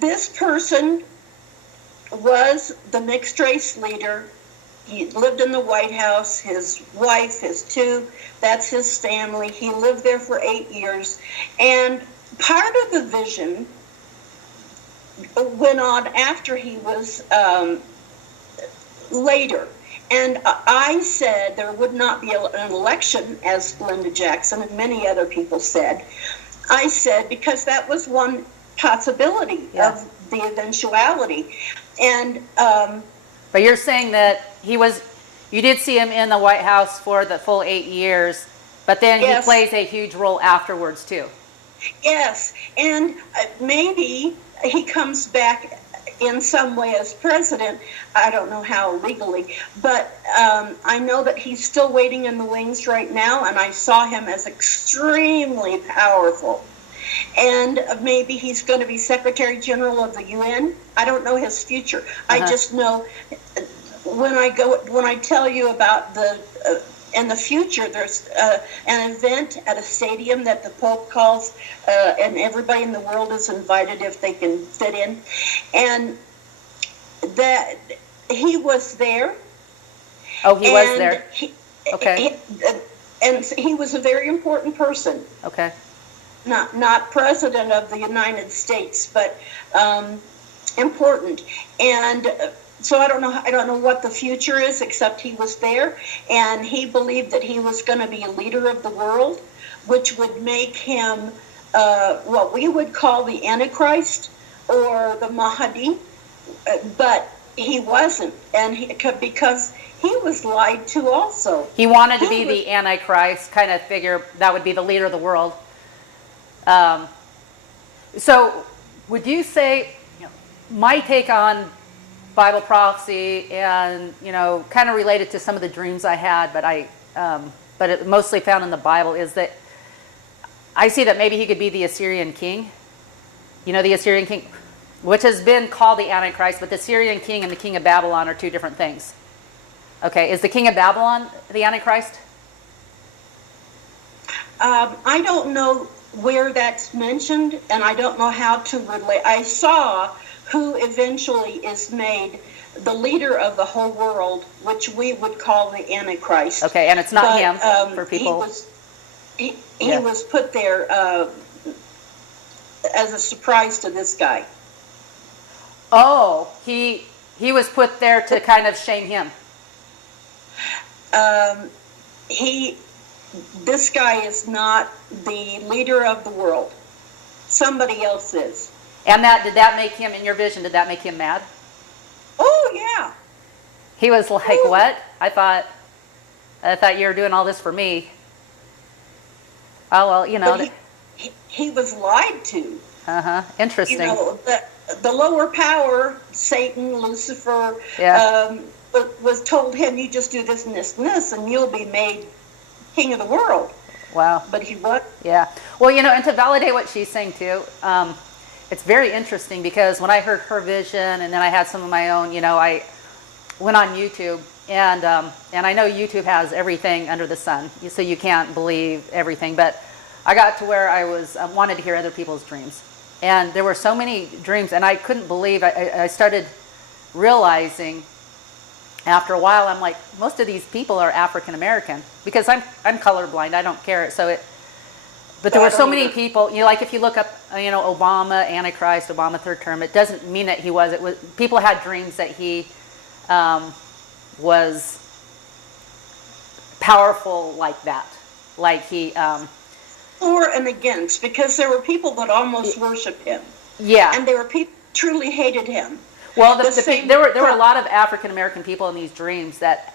this person was the mixed race leader. He lived in the White House. His wife, that's his family. He lived there for 8 years. And part of the vision went on after he was later. And I said there would not be an election, as Linda Jackson and many other people said. I said, because that was one possibility of the eventuality. And but you're saying that you did see him in the White House for the full 8 years, but then he plays a huge role afterwards too. Yes, and maybe he comes back in some way as president. I don't know how legally, but I know that he's still waiting in the wings right now, and I saw him as extremely powerful. And maybe he's going to be Secretary General of the UN. I don't know his future. I just know when I tell you about in the future, there's an event at a stadium that the Pope calls, and everybody in the world is invited if they can fit in. And that he was there. Oh, he was there. Okay. And he was a very important person. Okay. Not president of the United States, but important. And so I don't know what the future is, except he was there, and he believed that he was going to be a leader of the world, which would make him what we would call the Antichrist or the Mahdi, but he wasn't, and because he was lied to also. He wanted to be the Antichrist, kind of figure that would be the leader of the world. So would you say, my take on Bible prophecy, and kind of related to some of the dreams I had, but it mostly found in the Bible, is that I see that maybe he could be the Assyrian king. The Assyrian king, which has been called the Antichrist, but the Assyrian king and the king of Babylon are two different things. Okay, is the king of Babylon the Antichrist? I don't know where that's mentioned, and I don't know how to relate. I saw who eventually is made the leader of the whole world, which we would call the Antichrist. Okay, and it's not him, for people. He was put there as a surprise to this guy. Oh, he was put there to kind of shame him. This guy is not the leader of the world. Somebody else is. And did that make him, in your vision, did that make him mad? Oh, yeah. He was like, what? I thought you were doing all this for me. Oh, well, But he was lied to. Uh-huh. Interesting. The lower power, Satan, Lucifer, was told him, you just do this and this and this, and you'll be made king of the world. Wow. But he was. Yeah. Well, and to validate what she's saying too, it's very interesting, because when I heard her vision, and then I had some of my own, I went on YouTube, and I know YouTube has everything under the sun, so you can't believe everything, but I got to where I wanted to hear other people's dreams. And there were so many dreams, and I couldn't believe, I started realizing after a while, I'm like, most of these people are African American, because I'm colorblind, I don't care. But there were so many people, like if you look up, Obama, Antichrist, Obama third term, it doesn't mean that he was. It was, people had dreams that he was powerful like that. Like he... For and against, because there were people that almost worshiped him. Yeah. And there were people who truly hated him. Well, there were a lot of African American people in these dreams that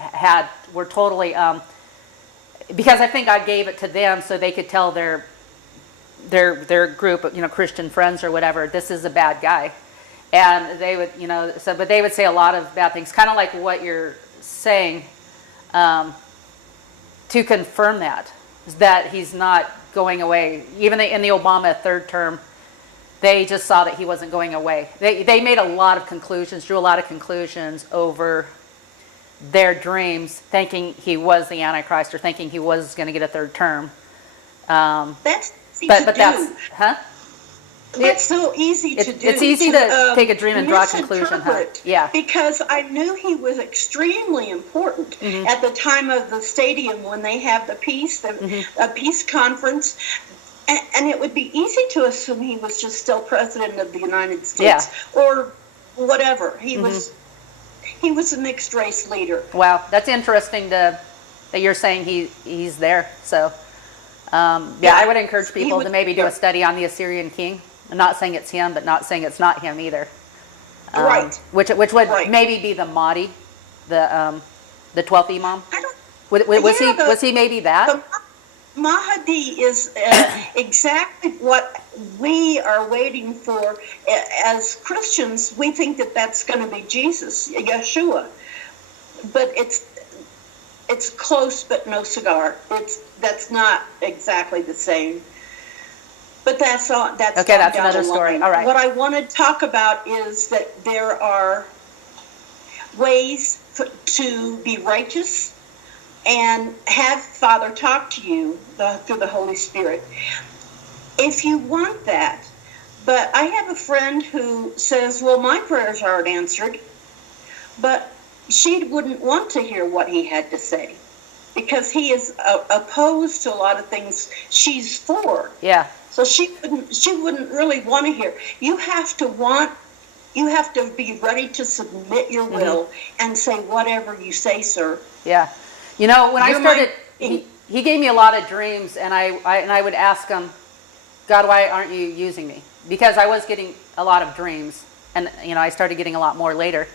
were totally... because I think God gave it to them so they could tell their group of, Christian friends or whatever, this is a bad guy. And they would, but they would say a lot of bad things, kind of like what you're saying, to confirm that he's not going away. Even in the Obama third term, they just saw that he wasn't going away. They made a lot of conclusions, drew a lot of conclusions over their dreams, thinking he was the Antichrist or thinking he was going to get a third term. That's easy to do. That's so easy to do. It's easy to take a dream and draw a conclusion. Yeah. Because I knew he was extremely important at the time of the stadium when they have the peace, peace conference. And it would be easy to assume he was just still president of the United States or whatever. He was a mixed race leader. Wow, that's interesting that you're saying he's there. So, I would encourage people to maybe do a study on the Assyrian king. I'm not saying it's him, but not saying it's not him either. Right. Which would maybe be the Mahdi, the 12th Imam. Was he maybe that? The Mahdi is exactly what we are waiting for. As Christians, we think that that's going to be Jesus, Yeshua. But it's close, but no cigar. That's not exactly the same. But that's another story. All right. What I want to talk about is that there are ways to be righteous and have Father talk to you through the Holy Spirit. If you want that, but I have a friend who says, well, my prayers aren't answered, but she wouldn't want to hear what he had to say because he is opposed to a lot of things she's for. Yeah. So she wouldn't really want to hear. You have to be ready to submit your will and say whatever you say, sir. Yeah. You know, when I started, he gave me a lot of dreams, and I would ask him, God, why aren't you using me? Because I was getting a lot of dreams, and I started getting a lot more later.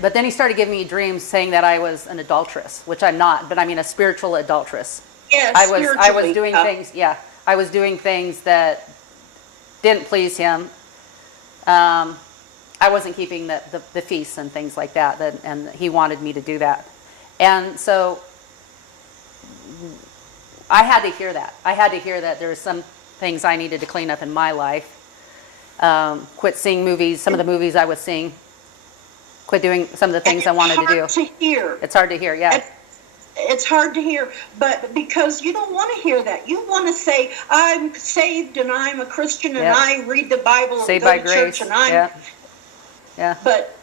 But then he started giving me dreams saying that I was an adulteress, which I'm not, but I mean a spiritual adulteress. Yes, I was doing things. Yeah, I was doing things that didn't please him. I wasn't keeping the feasts and things like that, and he wanted me to do that. And so I had to hear that. I had to hear that there were some things I needed to clean up in my life. Quit seeing movies, some of the movies I was seeing. Quit doing some of the things I wanted to do. It's hard to hear. It's hard to hear, yeah. It's hard to hear, but because you don't want to hear that. You want to say, I'm saved and I'm a Christian and I read the Bible and go to church and I'm... Yeah. But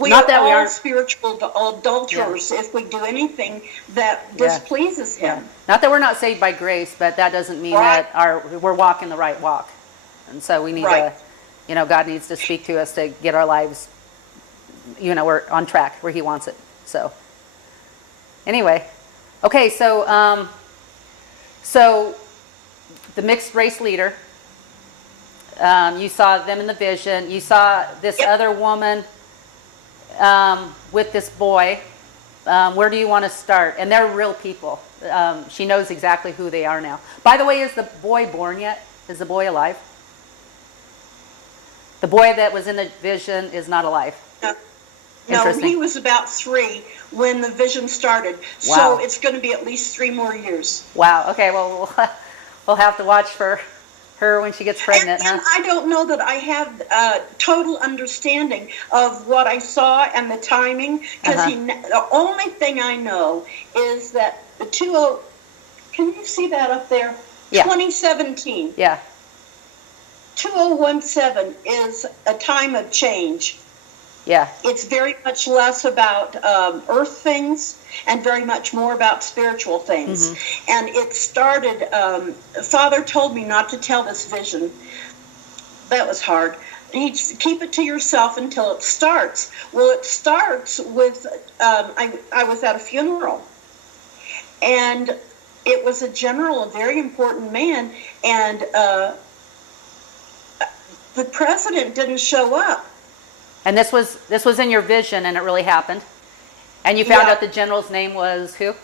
we are all spiritual adulterers if we do anything that displeases him. Yeah. Not that we're not saved by grace, but that doesn't mean that we're walking the right walk. And so we need to, God needs to speak to us to get our lives, we're on track where he wants it. So anyway, okay, so the mixed race leader, you saw them in the vision. You saw this other woman with this boy. Where do you want to start? And they're real people. She knows exactly who they are now. By the way, is the boy born yet? Is the boy alive? The boy that was in the vision is not alive. No, he was about 3 when the vision started. Wow. So it's going to be at least 3 more years. Wow. Okay, well, we'll have to watch for her when she gets pregnant, and I don't know that I have total understanding of what I saw and the timing, because the only thing I know is that the can you see that up there? Yeah. 2017. Yeah. 2017 is a time of change. Yeah. It's very much less about earth things and very much more about spiritual things. And it started, Father told me not to tell this vision. That was hard. He'd keep it to yourself until it starts. Well, it starts with, I was at a funeral. And it was a general, a very important man. And the president didn't show up. And this was in your vision, and it really happened. And you found out the general's name was who?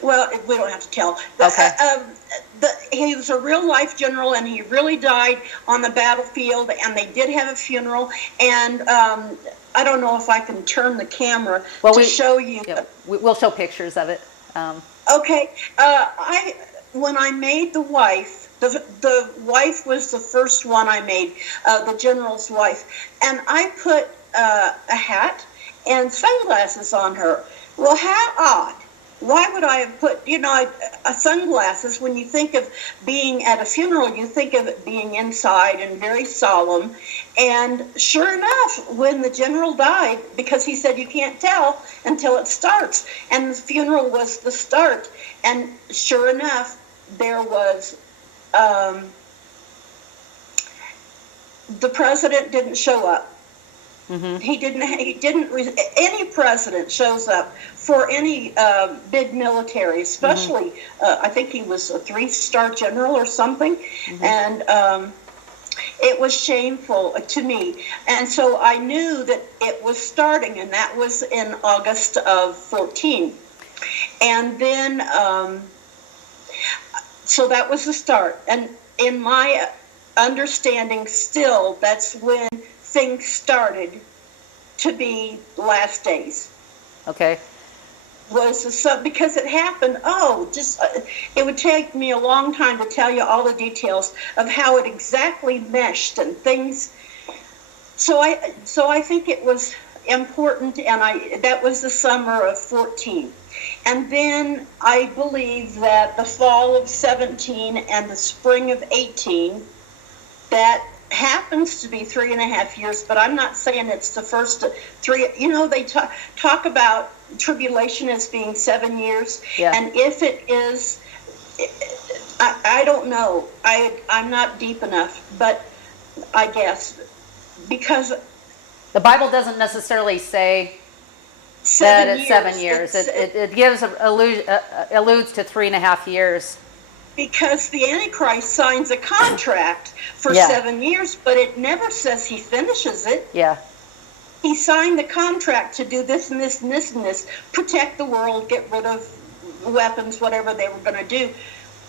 Well, we don't have to tell. Okay. He was a real life general, and he really died on the battlefield. And they did have a funeral. And I don't know if I can turn the camera to show you. Yeah, we'll show pictures of it. Okay. When I made the wife. The wife was the first one I made, the general's wife. And I put a hat and sunglasses on her. Well, how odd why would I have put, sunglasses? When you think of being at a funeral, you think of it being inside and very solemn. And sure enough, when the general died, because he said you can't tell until it starts, and the funeral was the start. And sure enough, there was, the president didn't show up. Mm-hmm. He didn't. Any president shows up for any big military, especially. I think he was a 3-star general or something, and it was shameful to me. And so I knew that it was starting, and that was in August of 14. And then, so that was the start. And in my understanding, still, that's when things started to be last days. Okay. Because it happened, it would take me a long time to tell you all the details of how it exactly meshed and things. So I think it was important, and that was the summer of 14. And then I believe that the fall of 17 and the spring of 18, that happens to be 3.5 years, but I'm not saying it's the first 3. They talk about tribulation as being 7 years, and if it is, I don't know. I'm not deep enough, but I guess because the Bible doesn't necessarily say that it's 7 years. It gives alludes to 3.5 years. Because the Antichrist signs a contract for 7 years, but it never says he finishes it. Yeah. He signed the contract to do this and this and this and this, protect the world, get rid of weapons, whatever they were going to do.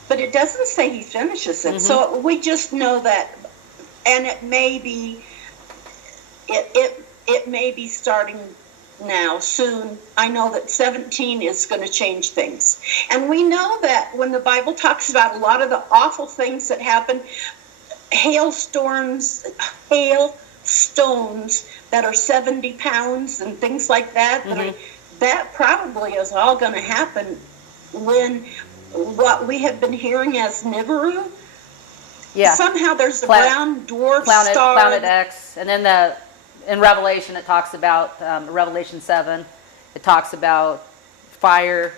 But it doesn't say he finishes it. So we just know that, and it may be starting now, soon. I know that 17 is going to change things. And we know that when the Bible talks about a lot of the awful things that happen, hailstones that are 70 pounds and things like that, that probably is all going to happen when what we have been hearing as Nibiru. Yeah. Somehow there's the brown dwarf star. Planet X. And then in Revelation, it talks about, Revelation 7, it talks about fire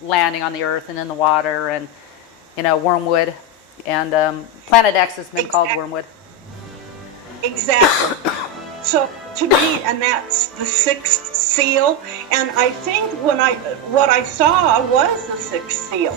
landing on the earth and in the water, and, wormwood. And Planet X has been called wormwood. Exactly. So to me, and that's the 6th seal. And I think what I saw was the 6th seal.